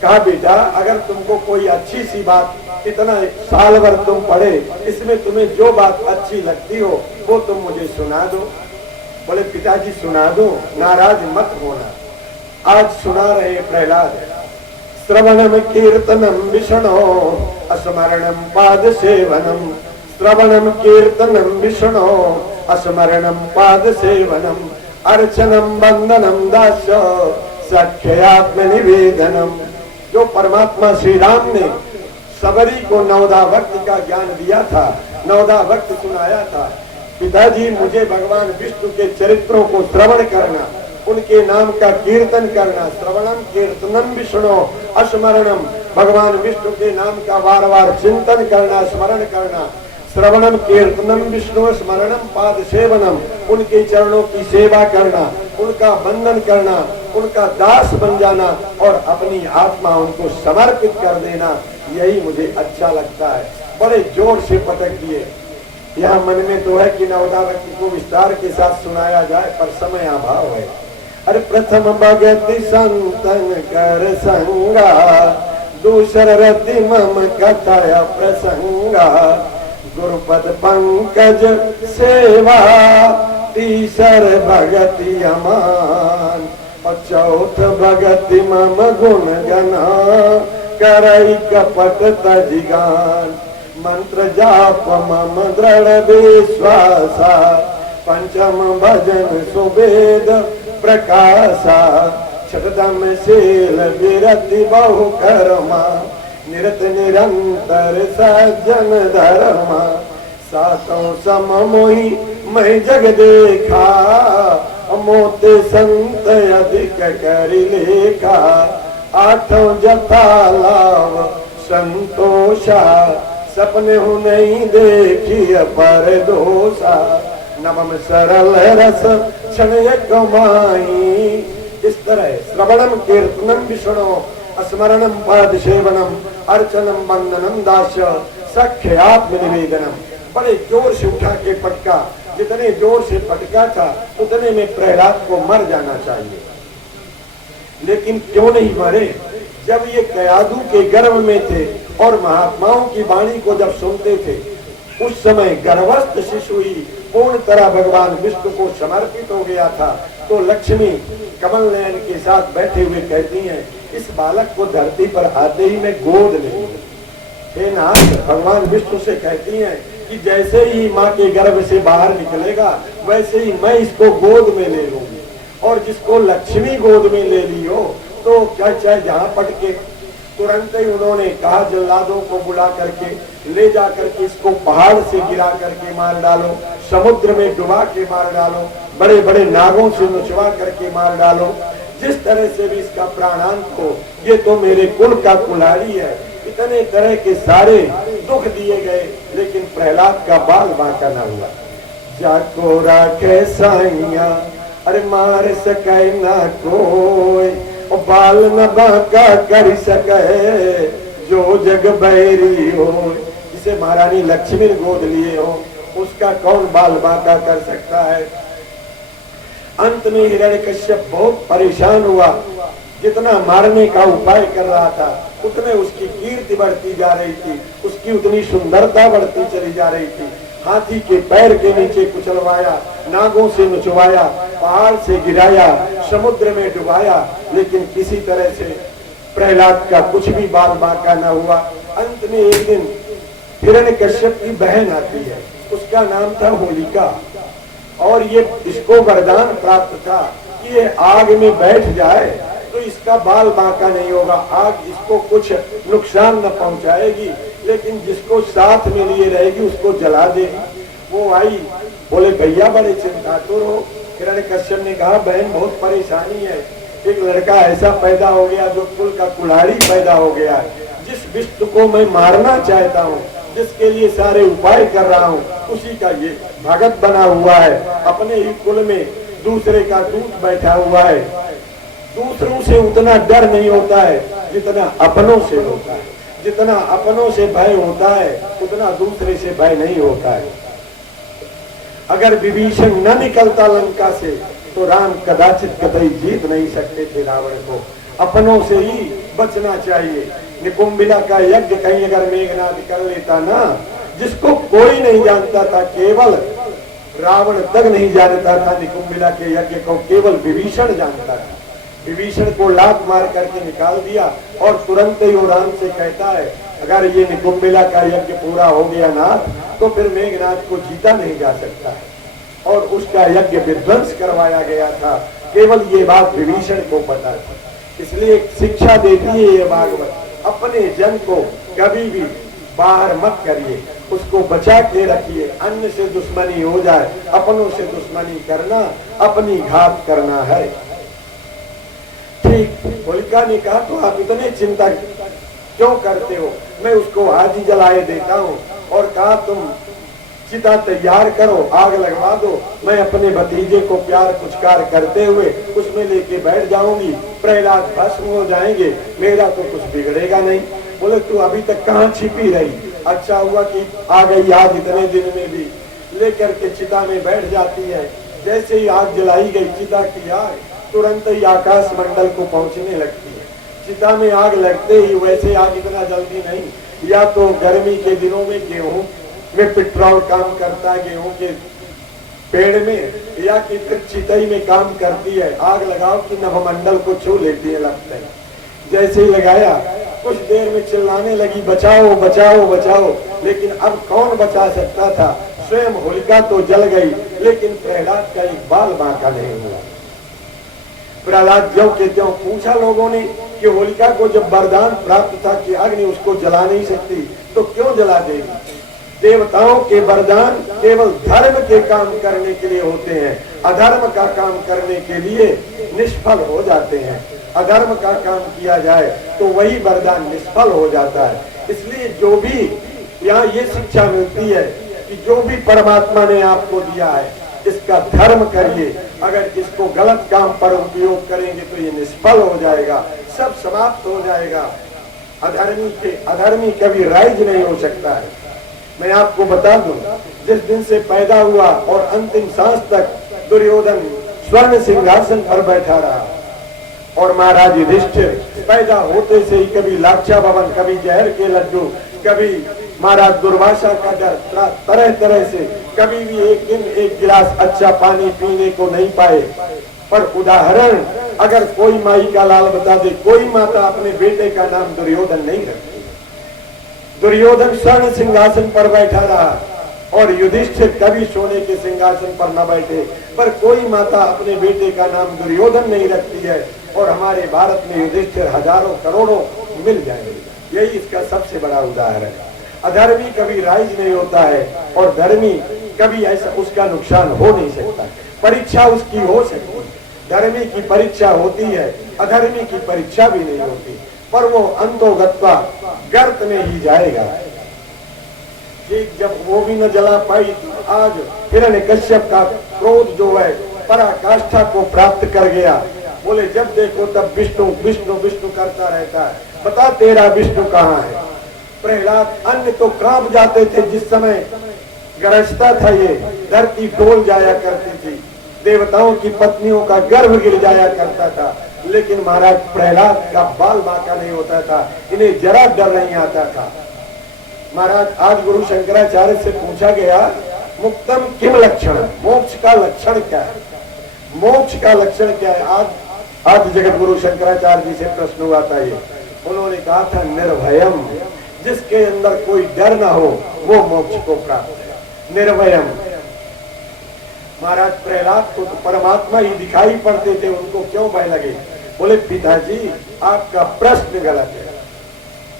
कहा बेटा अगर तुमको कोई अच्छी सी बात, इतना साल भर तुम पढ़े, इसमें तुम्हें जो बात अच्छी लगती हो वो तुम मुझे सुना दो। बोले पिताजी सुना दो, नाराज मत होना। आज सुना रहे प्रहलाद। श्रवणम कीर्तनम विष्णो अस्मरणम पाद सेवनम, श्रवणम कीर्तनम विष्णो अस्मरणम पाद सेवनम, अर्चनम वंदनम दास्य सख्यात्म निवेदनम। जो परमात्मा श्री राम ने सबरी को 9 भक्त का ज्ञान दिया था, 9 भक्त सुनाया था, पिताजी मुझे भगवान विष्णु के चरित्रों को श्रवण करना, उनके नाम का कीर्तन करना, श्रवणम कीर्तनम विष्णु अस्मरणम, भगवान विष्णु के नाम का बार बार चिंतन करना, स्मरण करना, श्रवणम कीर्तनम विष्णु स्मरणम पाद सेवनम, उनके चरणों की सेवा करना, उनका वंदन करना, उनका दास बन जाना और अपनी आत्मा उनको समर्पित कर देना, यही मुझे अच्छा लगता है। बड़े जोर से पटक दिए। यहाँ मन में तो है कि 9 भक्ति को विस्तार के साथ सुनाया जाए, पर समय अभाव है। अरे प्रथम भगति संतन कर संगा, दूसर रति मम कथय प्रसंगा, गुरुपद पंकज सेवा, तीसर भगति अमान, और चौथ भगति मम गुण गना, करई कपट तजिगान, मंत्र जाप मम दृढ़ विश्वासा, पंचम भजन सुवेद प्रकाशा, छठम शील विरति बहु कर्मा, निरत निरंतर सज्जन धर्मा, सातों सम मोहि मैं जग देखा, मोते संत अधिक कर लेखा, आठों जथा लाभ संतोषा, सपने हूँ नहीं देखी पर दोषा, नवम सरल रस क्षण कमाई। इस तरह श्रवणम कीर्तनम विष्णु स्मरणम पाद सेवनम, अर्चनम वंदनम दास्य सख्यात्म निवेदनम। बड़े जोर से उठा के पटका, जितने जोर से पटका था उतने में प्रहलाद को मर जाना चाहिए, लेकिन क्यों नहीं मरे? जब ये कयादू के गर्भ में थे और महात्माओं की वाणी को जब सुनते थे, उस समय गर्भस्थ शिशु ही पूर्ण तरह भगवान विष्णु को समर्पित हो गया था। तो लक्ष्मी कमल नयन के साथ बैठे हुए कहती हैं, इस बालक को धरती पर आते ही मैं गोद ले लूं। हे नाथ, भगवान विष्णु से कहती हैं कि जैसे ही माँ के गर्भ से बाहर निकलेगा वैसे ही मैं इसको गोद में ले लूंगी। और जिसको लक्ष्मी गोद में ले ली हो तो क्या चाहे जहाँ पटके, तुरंत ही उन्होंने कहा जल्लादों को बुला करके ले जा करके इसको पहाड़ से गिरा करके मार डालो, समुद्र में डुबा के मार डालो, बड़े बड़े नागों से नुचवा करके मार डालो, जिस तरह से भी इसका प्राणांत हो, ये तो मेरे कुल का कुल्हाड़ी है। इतने तरह के सारे दुख दिए गए, लेकिन प्रहलाद का बाल बांका न हुआ। जाको राखे साइया अरे मार सके ना कोई, और बाल न बांका कर सके जो जग बैरी हो। जिसे महारानी लक्ष्मी ने गोद लिए हो उसका कौन बाल बांका कर सकता है? अंत में हिरण्यकश्यप बहुत परेशान हुआ। जितना मारने का उपाय कर रहा था उतने उसकी कीर्ति बढ़ती जा रही थी, उसकी उतनी सुंदरता बढ़ती चली जा रही थी। हाथी के पैर के नीचे कुचलवाया, नागों से नुचवाया, पहाड़ से गिराया, समुद्र में डुबाया, लेकिन किसी तरह से प्रहलाद का कुछ भी बाल बांका न हुआ। अंत में एक दिन हिरण्यकश्यप की बहन आती है, उसका नाम था होलिका, और ये इसको वरदान प्राप्त था कि ये आग में बैठ जाए तो इसका बाल बांका नहीं होगा, आग इसको कुछ नुकसान न पहुंचाएगी, लेकिन जिसको साथ में लिए रहेगी उसको जला देगी। वो आई, बोले भैया बड़े चिंतातुर हो। हिरण्यकश्यप ने कहा बहन बहुत परेशानी है, एक लड़का ऐसा पैदा हो गया जो कुल का कुल्हाड़ी पैदा हो गया है, जिस विष्णु को मैं मारना चाहता हूँ, जिसके लिए सारे उपाय कर रहा हूँ, उसी का ये भगत बना हुआ है, अपने ही कुल में दूसरे का दूत बैठा हुआ है। दूसरों से उतना डर नहीं होता है जितना अपनों से होता है, जितना अपनों से भय होता है उतना दूसरे से भय नहीं होता है। अगर विभीषण न निकलता लंका से तो राम कदाचित कतई जीत नहीं सकते थे रावण को। अपनों से ही बचना चाहिए। निकुंभिला का यज्ञ कहीं अगर मेघनाद कर लेता ना, जिसको कोई नहीं जानता था, केवल रावण तक नहीं जानता था निकुंभिला के यज्ञ को, केवल विभीषण जानता था। विभीषण को लात मार करके निकाल दिया और तुरंत ही वो राम से कहता है अगर ये निकुंभिला का यज्ञ पूरा हो गया नाथ तो फिर मेघनाद को जीता नहीं जा सकता है, और उसका यज्ञ विध्वंस करवाया गया था। केवल ये बात विभीषण को पता थी। इसलिए शिक्षा देती है ये भागवत, अपने जन को कभी भी बाहर मत करिए, उसको बचा के रखिए। अन्य से दुश्मनी हो जाए, अपनों से दुश्मनी करना अपनी घात करना है। ठीक होलिका ने कहा तो आप इतने चिंता क्यों करते हो, मैं उसको आज ही जलाए देता हूँ। और कहा तुम चिता तैयार करो, आग लगवा दो, मैं अपने भतीजे को प्यार पुचकार करते हुए उसमें लेके बैठ जाऊंगी, प्रहलाद भस्म हो जाएंगे, मेरा तो कुछ बिगड़ेगा नहीं। बोले तू अभी तक कहाँ छिपी रही, अच्छा हुआ कि आ गई आज इतने दिन में भी। लेकर के चिता में बैठ जाती है। जैसे ही आग जलाई गई चिता की आग तुरंत ही आकाश मंडल को पहुंचने लगती है। चिता में आग लगते ही, वैसे आग इतना जल्दी नहीं, या तो गर्मी के दिनों में गेहूं में पेट्रोल काम करता है गेहूं के पेड़ में, या कि फिर चितई में काम करती है। आग लगाओ कि नभमंडल को छू लेती है, लगता है। जैसे ही लगाया कुछ देर में चिल्लाने लगी बचाओ बचाओ बचाओ, लेकिन अब कौन बचा सकता था। स्वयं होलिका तो जल गई, लेकिन प्रहलाद का एक बाल बांका नहीं हुआ। प्रहलाद ज्यों के त्यों पूछा लोगों ने कि होलिका को जब वरदान प्राप्त था कि अग्नि उसको जला नहीं सकती तो क्यों जला देगी। देवताओं के वरदान केवल धर्म के काम करने के लिए होते हैं, अधर्म का काम करने के लिए निष्फल हो जाते हैं। अधर्म का काम किया जाए तो वही वरदान निष्फल हो जाता है। इसलिए जो भी यहाँ ये शिक्षा मिलती है कि जो भी परमात्मा ने आपको दिया है इसका धर्म करिए, अगर इसको गलत काम पर उपयोग करेंगे तो ये निष्फल हो जाएगा, सब समाप्त हो जाएगा। अधर्मी कभी राइज नहीं हो सकता है। मैं आपको बता दूं, जिस दिन से पैदा हुआ और अंतिम सांस तक दुर्योधन स्वर्ण सिंहासन पर बैठा रहा, और महाराज युधिष्ठिर पैदा होते से ही कभी लाक्षा भवन, कभी जहर के लड्डू, कभी महाराज दुर्वासा का डर, तरह तरह से कभी भी एक दिन एक गिलास अच्छा पानी पीने को नहीं पाए। पर उदाहरण अगर कोई माई का लाल बता दे, कोई माता अपने बेटे का नाम दुर्योधन नहीं रखती। दुर्योधन स्वर्ण सिंहासन पर बैठा रहा और युधिष्ठिर कभी सोने के सिंहासन पर न बैठे, पर कोई माता अपने बेटे का नाम दुर्योधन नहीं रखती है। और हमारे भारत में युधिष्ठिर हजारों करोड़ों मिल जाएंगे। यही इसका सबसे बड़ा उदाहरण है। अधर्मी कभी राइज नहीं होता है और धर्मी कभी ऐसा उसका नुकसान हो नहीं सकता। परीक्षा उसकी हो सकती है, धर्मी की परीक्षा होती है, अधर्मी की परीक्षा भी नहीं होती, पर वो अंतोगत्वा गर्त में ही जाएगा। ठीक जब वो भी न जला पाई तो आज हिरण्यकश्यप का क्रोध जो है पराकाष्ठा को प्राप्त कर गया। बोले जब देखो तब विष्णु विष्णु विष्णु करता रहता है, बता तेरा विष्णु कहाँ है। प्रहलाद अन्य तो कांप जाते थे, जिस समय गरजता था ये धरती डोल जाया करती थी, देवताओं की पत्नियों का गर्भ गिर जाया करता था, लेकिन महाराज प्रहलाद का बाल बांका नहीं होता था, इन्हें जरा डर नहीं आता था। महाराज आज गुरु शंकराचार्य से पूछा गया मुक्तम किम लक्षण, मोक्ष का लक्षण क्या है, मोक्ष का लक्षण क्या है। आज जगत गुरु शंकराचार्य जी से प्रश्न हुआ था ये, उन्होंने कहा था निर्भयम, जिसके अंदर कोई डर ना हो वो मोक्ष को प्राप्त है। निर्भयम। महाराज प्रहलाद को तो परमात्मा ही दिखाई पड़ते थे, उनको क्यों भय लगे। बोले पिताजी आपका प्रश्न गलत है।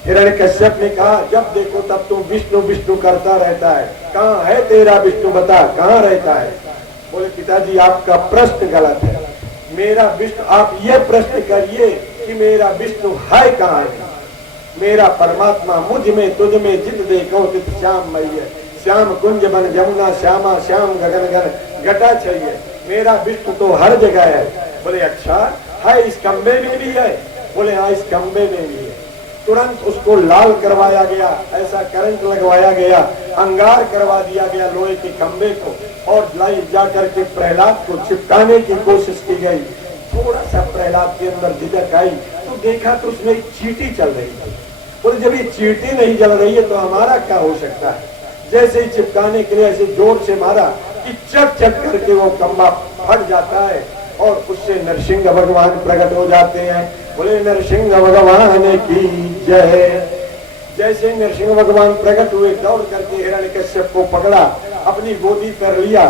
हिरण्यकश्यप ने कहा जब देखो तब तुम विष्णु विष्णु करता रहता है, कहाँ है तेरा विष्णु, बता कहाँ रहता है। बोले पिताजी आपका प्रश्न गलत है, मेरा विष्णु, आप ये प्रश्न करिए कि मेरा विष्णु है कहाँ है। मेरा परमात्मा मुझ में तुझ में जित देखो तित श्याम मई है, श्याम कुंज बन जमुना श्यामा श्याम गगन गन घटा चाहिए, मेरा विष्णु तो हर जगह है। बोले अच्छा है, इस खंबे में भी है। बोले हाँ इस खंबे में भी है। तुरंत उसको लाल करवाया गया, ऐसा करंट लगवाया गया, अंगार करवा दिया गया लोहे के खंबे को, और लाई जाकर के प्रहलाद को चिपकाने की कोशिश की गई। थोड़ा सा प्रहलाद के अंदर झिझक आई तो देखा तो उसमें एक चींटी चल रही थी। बोले जब ये चींटी नहीं जल रही है तो हमारा क्या हो सकता है। जैसे ही चिपकाने के लिए ऐसे जोर से मारा कि चट चट करके वो खंबा फट जाता है और उससे नरसिंह भगवान प्रकट हो जाते हैं। बोले नरसिंह भगवान की जय। जैसे नरसिंह भगवान प्रकट हुए दौड़ करके हिरण्यकश्यप को पकड़ा, अपनी गोदी कर लिया।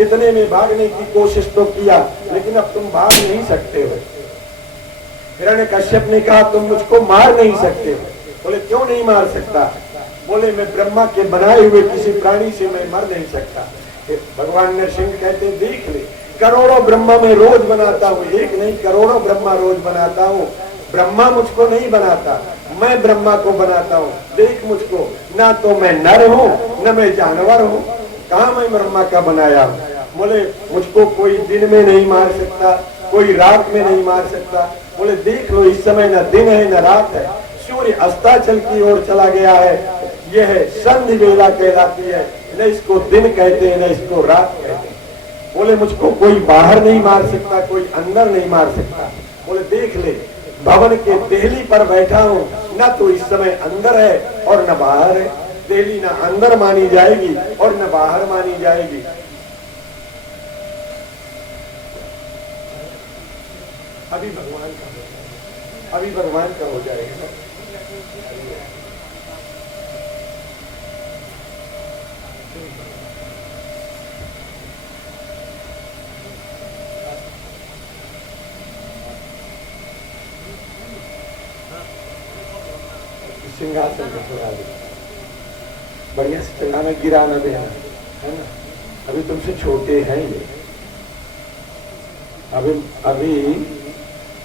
इतने में भागने की कोशिश तो किया लेकिन अब तुम भाग नहीं सकते हो। हिरण्यकश्यप ने कहा तुम मुझको मार नहीं सकते हो। बोले क्यों नहीं मार सकता। बोले मैं ब्रह्मा के बनाए हुए किसी प्राणी से मैं मर नहीं सकता। भगवान नरसिंह कहते देख ले, करोड़ों ब्रह्मा में रोज बनाता हूँ, एक नहीं करोड़ों ब्रह्मा रोज बनाता हूँ। ब्रह्मा मुझको नहीं बनाता, मैं ब्रह्मा को बनाता हूँ। देख मुझको, ना तो मैं नर हूँ न मैं जानवर हूँ, कहाँ मैं ब्रह्मा का बनाया हूँ। बोले मुझको कोई दिन में नहीं मार सकता, कोई रात में नहीं मार सकता। बोले देख लो इस समय न दिन है न रात है, सूर्य अस्ताचल की ओर चला गया है। यह है संधि बेला कहलाती है, न इसको दिन कहते हैं न इसको रात कहते हैं। बोले मुझको कोई बाहर नहीं मार सकता, कोई अंदर नहीं मार सकता। बोले देख ले, भवन के देहली पर बैठा हूँ, न तो इस समय अंदर है और न बाहर है। देहली न अंदर मानी जाएगी और न बाहर मानी जाएगी। अभी भगवान का हो जाएगा। सिंहासन को चढ़ा दे, बढ़िया से चढ़ाना, गिराना देना है ना। अभी तुमसे छोटे हैं ये,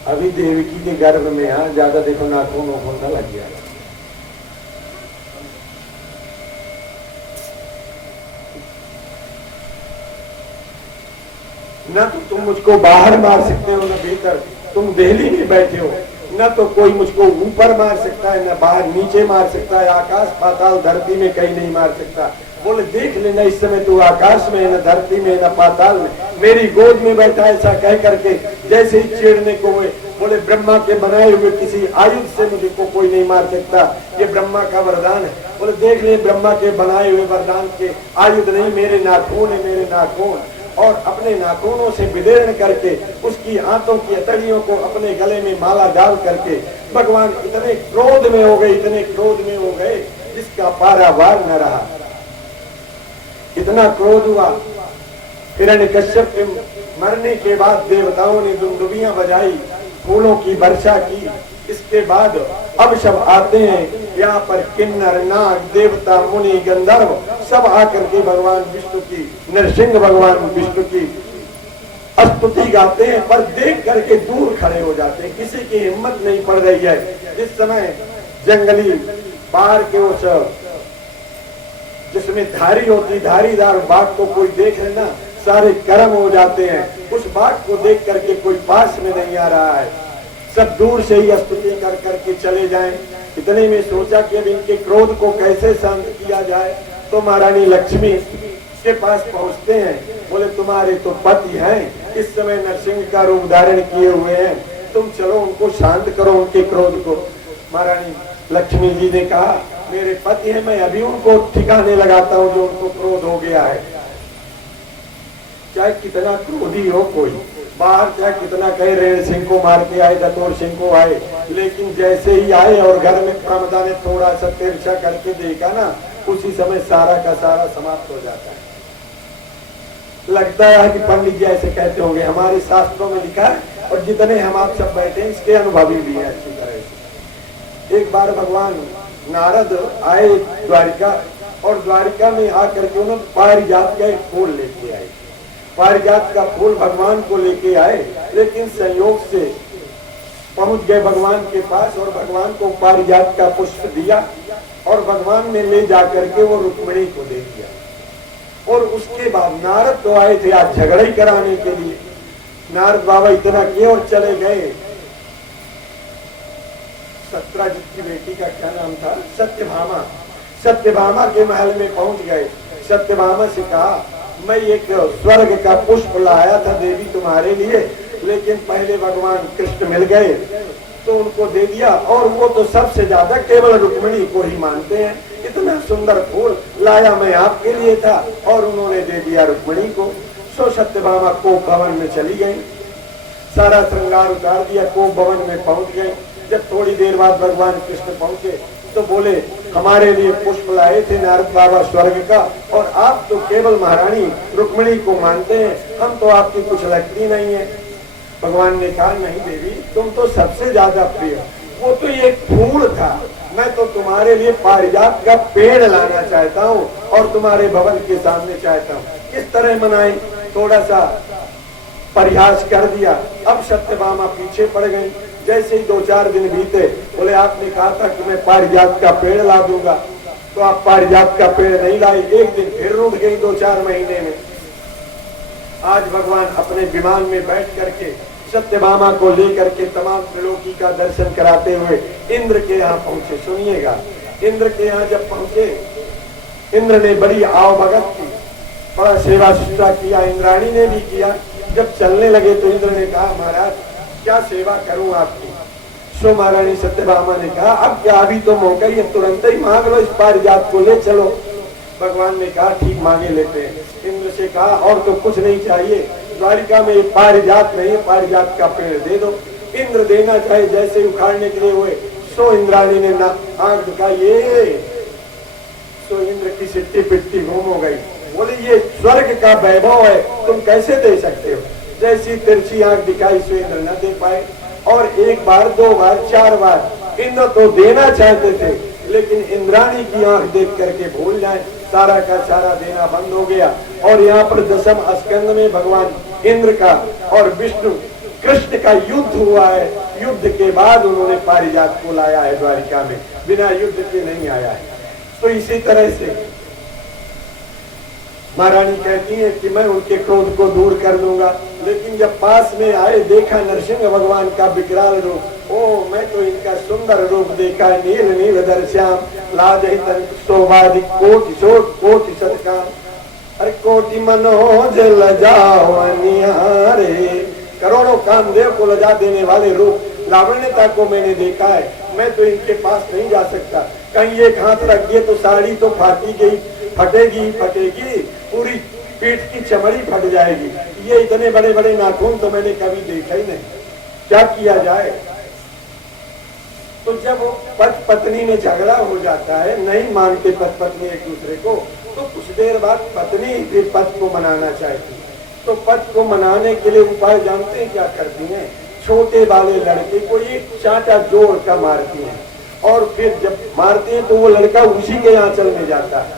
अभी देवकी के गर्भ में यहाँ ज्यादा देखो नाखून वाखून न लग गया। ना तो तुम मुझको बाहर मार सकते हो न भीतर, तुम देहली में बैठे हो। न तो कोई मुझको ऊपर मार सकता है, न बाहर नीचे मार सकता है, आकाश पाताल धरती में कहीं नहीं मार सकता। बोले देख लेना इस समय तू आकाश में न धरती में न पाताल में, मेरी गोद में बैठा, ऐसा कह करके जैसे ही छेड़ने को हुए। बोले ब्रह्मा के बनाए हुए किसी आयुध से मुझे को कोई नहीं मार सकता, ये ब्रह्मा का वरदान है। बोले देख ले, ब्रह्मा के बनाए हुए वरदान के आयुध नहीं, मेरे नाखून है, मेरे नाखून। और अपने नाखूनों से विदीर्ण करके उसकी हाथों की अतड़ियों को अपने गले में माला डाल करके भगवान इतने क्रोध में हो गए, इतने क्रोध में हो गए जिसका पारावार न रहा। इतना क्रोध हुआ। हिरण्यकश्यप के मरने के बाद देवताओं ने दुंदुभियां बजाई, फूलों की वर्षा की। इसके बाद अब सब आते हैं यहाँ पर, किन्नर नाग देवता मुनि गंधर्व सब आकर के भगवान विष्णु की, नरसिंह भगवान विष्णु की स्तुति गाते हैं, पर देख करके दूर खड़े हो जाते हैं। किसी की हिम्मत नहीं पड़ रही है। इस समय जंगली बाहर के उस जिसमें धारी होती, धारीदार बाघ को कोई देख लेना, सारे कर्म हो जाते हैं। उस बाघ को देख करके कोई पास में नहीं आ रहा है, सब दूर से ही स्तुति कर करके चले जाएं। इतने में सोचा कि अब इनके क्रोध को कैसे शांत किया जाए। तो महारानी लक्ष्मी के पास पहुंचते हैं। बोले तुम्हारे तो पति हैं, इस समय नरसिंह का रूप धारण किए हुए हैं, तुम चलो उनको शांत करो, उनके क्रोध को। महारानी लक्ष्मी जी ने कहा मेरे पति हैं, मैं अभी उनको ठिकाने लगाता हूँ जो उनको क्रोध हो गया है। चाहे कितना क्रोधी हो कोई, बाहर चाहे कितना कहे रेण सिंह को मार के आए, दतोर सिंह को आए, लेकिन जैसे ही आए और घर में प्रमदा ने थोड़ा सा तिरछा करके देखा ना, उसी समय सारा का सारा समाप्त हो जाता है। लगता है कि पंडित जी ऐसे कहते होंगे, हमारे शास्त्रों में लिखा है और जितने हम आप सब बैठे हैं इसके अनुभवी भी हैं अच्छी तरह से। एक बार भगवान नारद आए द्वारिका, और द्वारिका में आकर के उन्होंने पारिजात का एक फूल लेके आए। पारिजात का फूल भगवान को लेके आए, लेकिन संयोग से पहुंच गए भगवान के पास और भगवान को पारिजात का पुष्प दिया और भगवान ने ले जाकर के वो रुक्मिणी को दे दिया। और उसके बाद नारद तो आए थे आज झगड़ा ही कराने के लिए। नारद बाबा इतना किए और चले गए। सत्यजित की बेटी का क्या नाम था, सत्यभामा। सत्यभामा के महल में पहुंच गए। सत्यभामा से कहा, मैं एक स्वर्ग का पुष्प लाया था देवी तुम्हारे लिए, लेकिन पहले भगवान कृष्ण मिल गए तो उनको दे दिया, और वो तो सबसे ज्यादा केवल रुक्मिणी को ही मानते हैं। इतना सुंदर फूल लाया मैं आपके लिए था और उन्होंने दे दिया रुक्मिणी को। सो सत्यभामा कोप भवन में चली गई, सारा श्रृंगार उतार दिया, कोप भवन में पहुंच गई। जब थोड़ी देर बाद भगवान कृष्ण पहुंचे तो बोले, हमारे लिए पुष्प लाए थे नारद बाबा स्वर्ग का, और आप तो केवल महारानी रुक्मिणी को मानते हैं, हम तो आपकी कुछ लगती नहीं है। भगवान ने कहा, नहीं देवी, तुम तो सबसे ज्यादा प्रिय, वो तो ये फूल था, मैं तो तुम्हारे लिए पारिजात का पेड़ लाना चाहता हूँ और तुम्हारे भवन के सामने चाहता हूँ। किस तरह मनाए? थोड़ा सा परिहास कर दिया। अब सत्यभामा पीछे पड़ गई। जैसे ही 2-4 दिन बीते, बोले आपने कहा था कि मैं पारिजात का पेड़ ला दूंगा, तो आप पारिजात का पेड़ नहीं लाई। एक दिन फिर रुक गई 2-4 महीने में। आज भगवान अपने विमान में बैठ करके सत्यभामा को लेकर के तमाम त्रिलोकी का दर्शन कराते हुए इंद्र के यहाँ पहुंचे। सुनिएगा, इंद्र के यहाँ जब पहुंचे, इंद्र ने बड़ी आवभगत की, बड़ा सेवा शुश्रूषा किया, इंद्राणी ने भी किया। जब चलने लगे तो इंद्र ने कहा, महाराज क्या सेवा करूं आपकी? सो महारानी सत्यभामा ने कहा, अब क्या, अभी तो मौका ही है, तुरंत ही मांग लो, इस पारिजात को ले चलो। भगवान ने कहा, ठीक, मांगे लेते हैं। इंद्र से कहा, और तो कुछ नहीं चाहिए, द्वारिका में पारिजात नहीं, पारिजात का पेड़ दे दो। इंद्र देना चाहे, जैसे उखाड़ने के लिए हुए, सो इंद्राणी ने आंख दिखाई, ये सो इंद्र की सिट्टी पिट्टी घूम हो गई। बोले, ये स्वर्ग का वैभव है, तुम कैसे दे सकते हो? जैसी तिरछी आंख दिखाई सो इंद्र न दे पाए। और 1 बार 2 बार 4 बार इंद्र तो देना चाहते थे, लेकिन इंद्राणी की आंख देख करके भूल जाए, सारा का सारा देना बंद हो गया। और यहाँ पर 10वें स्कंद में भगवान इंद्र का और विष्णु कृष्ण का युद्ध हुआ है। युद्ध के बाद उन्होंने पारिजात को लाया है द्वारिका में, बिना युद्ध के नहीं आया है। तो इसी तरह से महारानी कहती है कि मैं उनके क्रोध को दूर कर दूंगा, लेकिन जब पास में आए, देखा नरसिंह भगवान का विकराल रूप। ओ, मैं तो इनका सुंदर रूप देखा, नील नील श्याम, लाज शोभादि कोटि शोट कोटि सत्काम, अरे कोटि मनोज लजाओ निहारे। करोड़ों कामदेव को लजा देने वाले रूप लावण्यता को मैंने देखा है। मैं तो इनके पास नहीं जा सकता, कहीं एक हाथ रख दिए तो साड़ी तो फाटी गई, फटेगी फटेगी, पूरी पीठ की चमड़ी फट जाएगी। ये इतने बड़े बड़े नाखून तो मैंने कभी देखा ही नहीं, क्या किया जाए? तो जब पति पत्नी में झगड़ा हो जाता है, नहीं मानते पति पत्नी एक दूसरे को, तो कुछ देर बाद पत्नी फिर पति को मनाना चाहती है। तो पति को मनाने के लिए उपाय जानते हैं क्या करती हैं? छोटे वाले लड़के को एक चांटा जोड़ कर मारती हैं, और फिर जब मारते हैं तो वो लड़का उसी के आंचल में जाता है,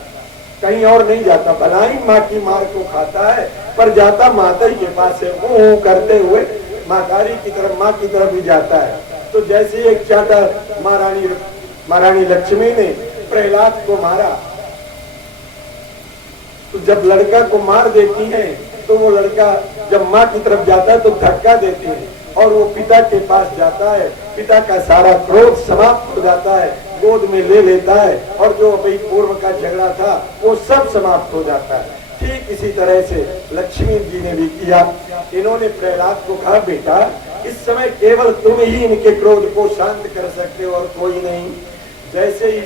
कहीं और नहीं जाता। भलाई माँ की मार को खाता है, पर जाता माता के पास है, वो करते हुए मातारी की तरफ, माँ की तरफ भी जाता है। तो जैसे एक चाटा महारानी लक्ष्मी ने प्रहलाद को मारा, तो जब लड़का को मार देती है तो वो लड़का जब माँ की तरफ जाता है तो धक्का देती है, और वो पिता के पास जाता है। पिता का सारा क्रोध समाप्त हो जाता है, गोद में ले लेता है, और जो अभी पूर्व का झगड़ा था वो सब समाप्त हो जाता है। ठीक इसी तरह से लक्ष्मी जी ने भी किया। इन्होंने प्रहलाद को कहा, बेटा इस समय केवल तुम ही इनके क्रोध को शांत कर सकते हो और कोई नहीं। जैसे ही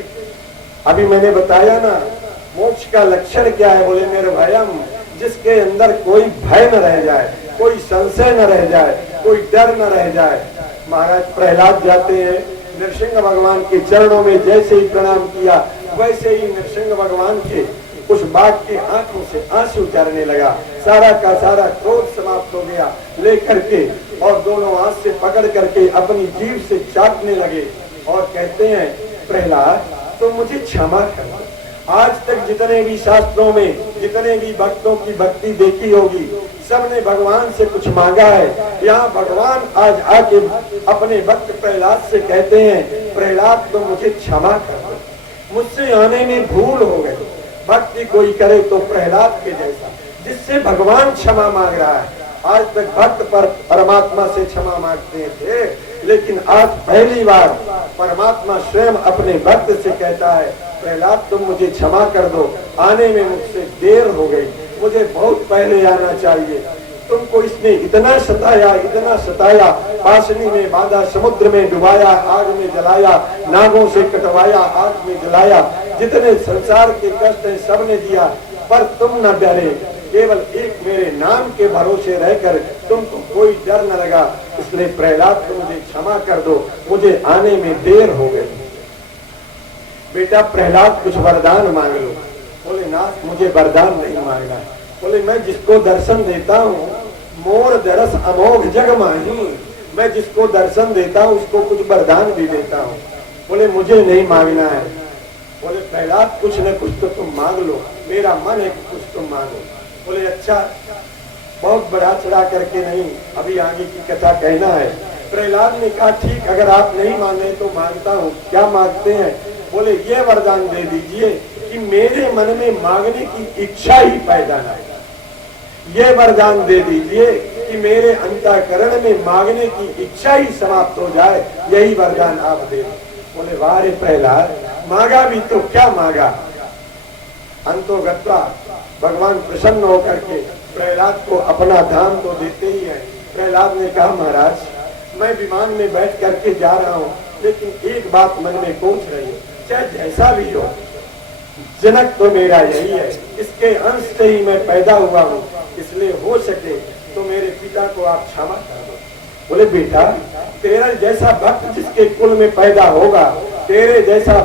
अभी मैंने बताया ना, मोक्ष का लक्षण क्या है? बोले, मेरे भयम, जिसके अंदर कोई भय न रह जाए, कोई संशय न रह जाए, कोई डर न रह जाए। महाराज प्रहलाद जाते हैं, नरसिंह भगवान के चरणों में जैसे ही प्रणाम किया, वैसे ही नरसिंह भगवान के उस बाघ के आंखों से आंसू झरने लगा, सारा का सारा क्रोध समाप्त हो गया। लेकर के और दोनों हाथ से पकड़ करके अपनी जीभ से चाटने लगे और कहते हैं, प्रहलाद तो मुझे क्षमा कर। आज तक जितने भी शास्त्रों में जितने भी भक्तों की भक्ति देखी होगी, सबने भगवान से कुछ मांगा है। यहाँ भगवान आज आके अपने भक्त प्रहलाद से कहते हैं, प्रहलाद तो मुझे क्षमा कर दो, मुझसे आने में भूल हो गई। भक्ति कोई करे तो प्रहलाद के जैसा, जिससे भगवान क्षमा मांग रहा है। आज तक भक्त पर परमात्मा से क्षमा मांगते थे, लेकिन आज पहली बार परमात्मा स्वयं अपने भक्त से कहता है, प्रहलाद तुम मुझे क्षमा कर दो, आने में मुझसे देर हो गई, मुझे बहुत पहले आना चाहिए। तुमको इसने इतना सताया, पाशनी में बांधा, समुद्र में डुबाया, आग में जलाया, नागों से कटवाया, आग में जलाया, जितने संसार के कष्ट है सबने दिया, पर तुम न डरे। केवल एक मेरे नाम के भरोसे रहकर तुमको कोई डर न लगा, इसलिए प्रहलाद तुम मुझे क्षमा कर दो, मुझे आने में देर हो गई। बेटा प्रहलाद कुछ वरदान मांग लो। बोले नाथ मुझे वरदान नहीं मांगना। बोले मैं जिसको दर्शन देता हूँ, मोर दरस अमोघ जग माही, मैं जिसको दर्शन देता हूँ उसको कुछ वरदान भी देता हूँ। बोले मुझे नहीं मांगना है। बोले प्रहलाद कुछ न कुछ तो तुम मांग लो, मेरा मन है कि कुछ तुम मांगो। बोले अच्छा, बहुत बढ़ा चढ़ा करके नहीं, अभी आगे की कथा कहना है। प्रहलाद ने कहा ठीक, अगर आप नहीं मांगे तो मांगता हूँ। क्या मांगते हैं? बोले ये वरदान दे दीजिए कि मेरे मन में मांगने की इच्छा ही पैदा न हो। ये वरदान दे दीजिए कि मेरे अंतःकरण में मांगने की इच्छा ही समाप्त हो जाए, यही वरदान आप दे। बोले वाह रे प्रहलाद, मांगा भी तो क्या मांगा। अंतोगत्वा भगवान प्रसन्न होकर के प्रहलाद को अपना धाम तो देते ही है। प्रहलाद ने कहा महाराज मैं विमान में बैठ करके जा रहा हूँ, लेकिन एक बात मन में कोच रही है, चाहे जैसा भी हो, जनक तो मेरा यही है, इसके अंश से ही मैं पैदा हुआ हूँ, इसलिए हो सके तो मेरे पिता को आप क्षमा कर दो। बोले बेटा तेरा जैसा भक्त जिसके कुल में पैदा होगा, तेरे जैसा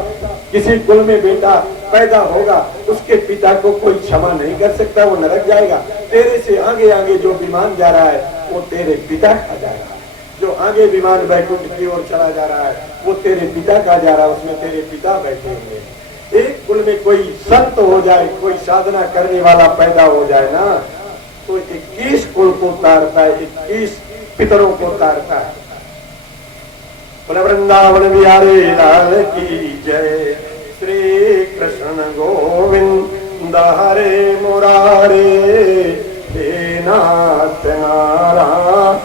किसी कुल में बेटा पैदा होगा, उसके पिता को कोई क्षमा नहीं कर सकता, वो नरक जाएगा। तेरे से आगे आगे जो विमान जा रहा है वो तेरे पिता का जा रहा है, जो आगे विमान बैकुंठ की ओर चला जा रहा है वो तेरे पिता का जा रहा है, उसमें तेरे पिता बैठे हुए हैं। एक कुल में कोई संत हो जाए, कोई साधना करने वाला पैदा हो जाए ना, तो 21 कुल को तारता है, 21 पितरों को तारता है। वृंदावन बिहारी लाल की जय। श्री कृष्ण गोविंद हरे मुरारे, हे नाथ नारायण।